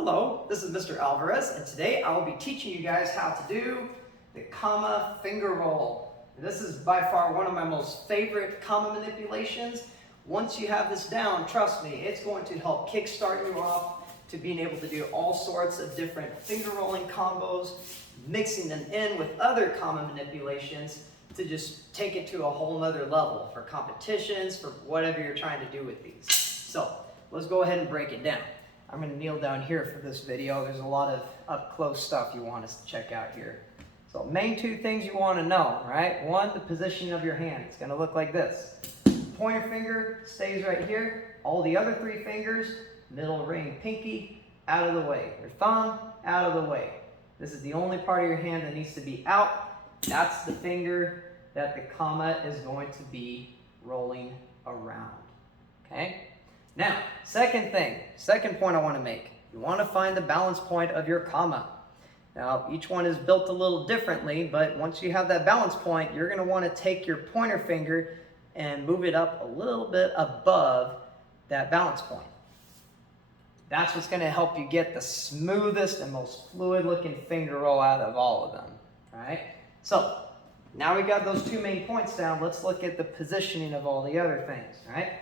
Hello, this is Mr. Alvarez, and today I will be teaching you guys how to do the comma finger roll. This is by far one of my most favorite comma manipulations. Once you have this down, trust me, it's going to help kickstart you off to being able to do all sorts of different finger rolling combos, mixing them in with other comma manipulations to just take it to a whole nother level for competitions, for whatever you're trying to do with these. So let's go ahead and break it down. I'm going to kneel down here for this video. There's a lot of up-close stuff you want us to check out here. So main two things you want to know, right? One, the positioning of your hand. It's going to look like this. Pointer finger stays right here. All the other three fingers, middle ring pinky, out of the way. Your thumb, out of the way. This is the only part of your hand that needs to be out. That's the finger that the comma is going to be rolling around. Okay? Now, second point I want to make. You want to find the balance point of your comma. Now, each one is built a little differently, but once you have that balance point, you're going to want to take your pointer finger and move it up a little bit above that balance point. That's what's going to help you get the smoothest and most fluid looking finger roll out of all of them. Right? So, now we got those two main points down, let's look at the positioning of all the other things. Right?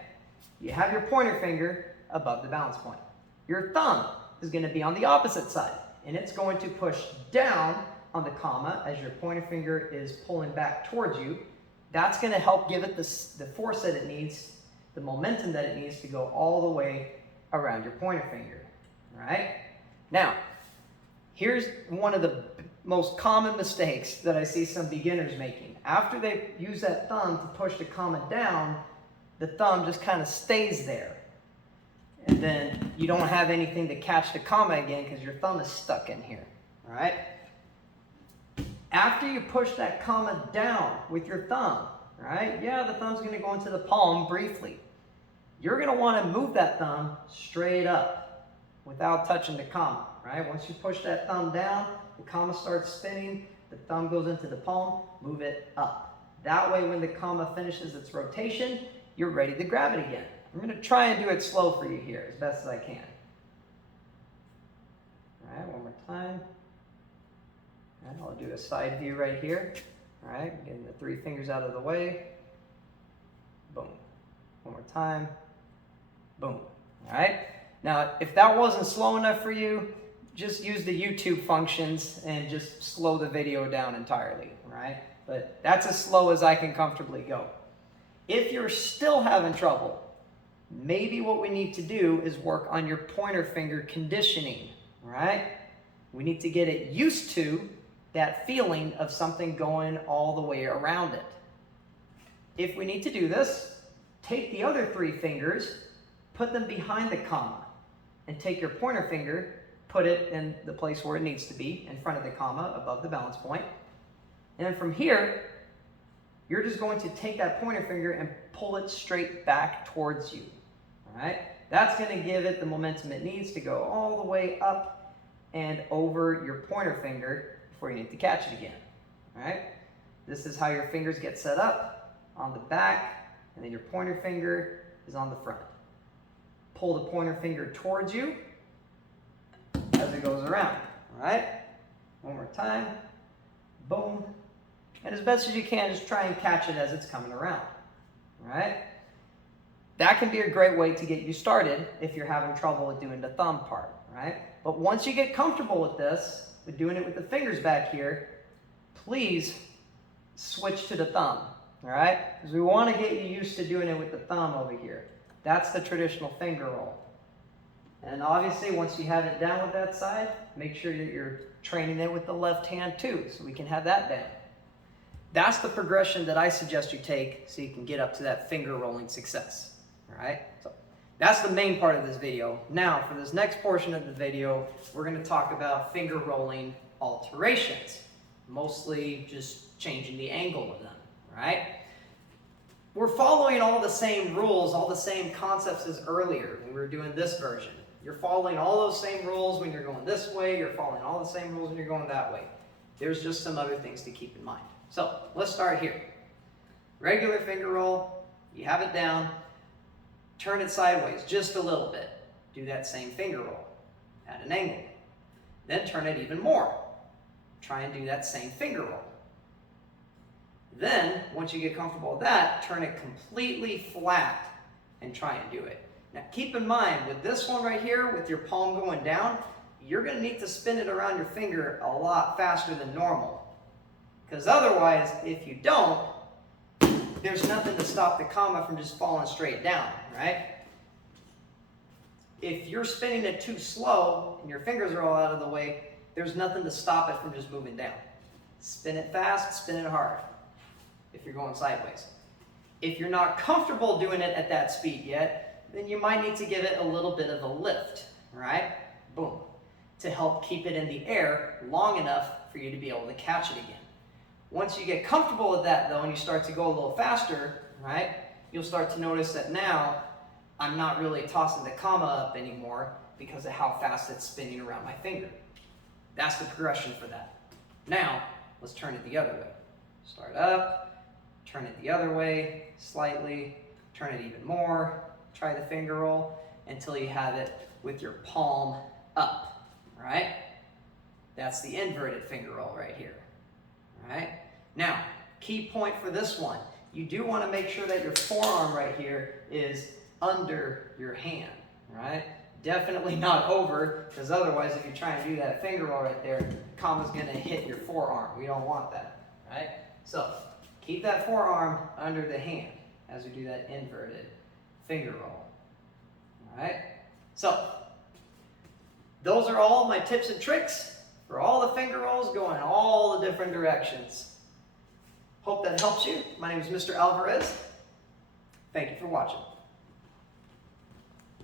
You have your pointer finger above the balance point. Your thumb is going to be on the opposite side, and it's going to push down on the comma as your pointer finger is pulling back towards you. That's going to help give it the force that it needs, the momentum that it needs to go all the way around your pointer finger. All right? Now, here's one of the most common mistakes that I see some beginners making. After they use that thumb to push the comma down, the thumb just kind of stays there. And then you don't have anything to catch the comma again because your thumb is stuck in here. All right? After you push that comma down with your thumb, right? Yeah, the thumb's going to go into the palm briefly. You're going to want to move that thumb straight up without touching the comma, right? Once you push that thumb down, the comma starts spinning, the thumb goes into the palm, move it up. That way when the comma finishes its rotation, you're ready to grab it again. I'm going to try and do it slow for you here as best as I can. All right, one more time. All right, I'll do a side view right here. All right, getting the three fingers out of the way. Boom. One more time. Boom. All right. Now, if that wasn't slow enough for you, just use the YouTube functions and just slow the video down entirely. All right. But that's as slow as I can comfortably go. If you're still having trouble, maybe what we need to do is work on your pointer finger conditioning, right? We need to get it used to that feeling of something going all the way around it. If we need to do this, take the other three fingers, put them behind the comma, and take your pointer finger, put it in the place where it needs to be, in front of the comma, above the balance point. And then from here, you're just going to take that pointer finger and pull it straight back towards you. All right? That's going to give it the momentum it needs to go all the way up and over your pointer finger before you need to catch it again. All right? This is how your fingers get set up on the back, and then your pointer finger is on the front. Pull the pointer finger towards you as it goes around. All right? One more time. Boom. And as best as you can, just try and catch it as it's coming around. All right? That can be a great way to get you started if you're having trouble with doing the thumb part. Right? But once you get comfortable with this, with doing it with the fingers back here, please switch to the thumb. All right? Because we want to get you used to doing it with the thumb over here. That's the traditional finger roll. And obviously, once you have it down with that side, make sure that you're training it with the left hand too, so we can have that down. That's the progression that I suggest you take so you can get up to that finger rolling success. All right? So that's the main part of this video. Now, for this next portion of the video, we're going to talk about finger rolling alterations, mostly just changing the angle of them. Right? We're following all the same rules, all the same concepts as earlier when we were doing this version. You're following all those same rules when you're going this way. You're following all the same rules when you're going that way. There's just some other things to keep in mind. So let's start here. Regular finger roll, you have it down, turn it sideways just a little bit. Do that same finger roll. at an angle. Then turn it even more. Try and do that same finger roll. Then, once you get comfortable with that, turn it completely flat and try and do it. Now keep in mind, with this one right here, with your palm going down, you're going to need to spin it around your finger a lot faster than normal. Because otherwise, if you don't, there's nothing to stop the kama from just falling straight down, right? If you're spinning it too slow and your fingers are all out of the way, there's nothing to stop it from just moving down. Spin it fast, spin it hard if you're going sideways. If you're not comfortable doing it at that speed yet, then you might need to give it a little bit of a lift, right? Boom. To help keep it in the air long enough for you to be able to catch it again. Once you get comfortable with that though, and you start to go a little faster, right? You'll start to notice that now I'm not really tossing the kama up anymore because of how fast it's spinning around my finger. That's the progression for that. Now, let's turn it the other way. Start up, turn it the other way slightly, turn it even more, try the finger roll until you have it with your palm up, right? That's the inverted finger roll right here, right? Now, key point for this one, you do want to make sure that your forearm right here is under your hand, right? Definitely not over, because otherwise if you try and do that finger roll right there, kama's going to hit your forearm. We don't want that, right? So keep that forearm under the hand as we do that inverted finger roll, all right? So those are all my tips and tricks for all the finger rolls going all the different directions. Hope that helps you. My name is Mr. Alvarez. Thank you for watching.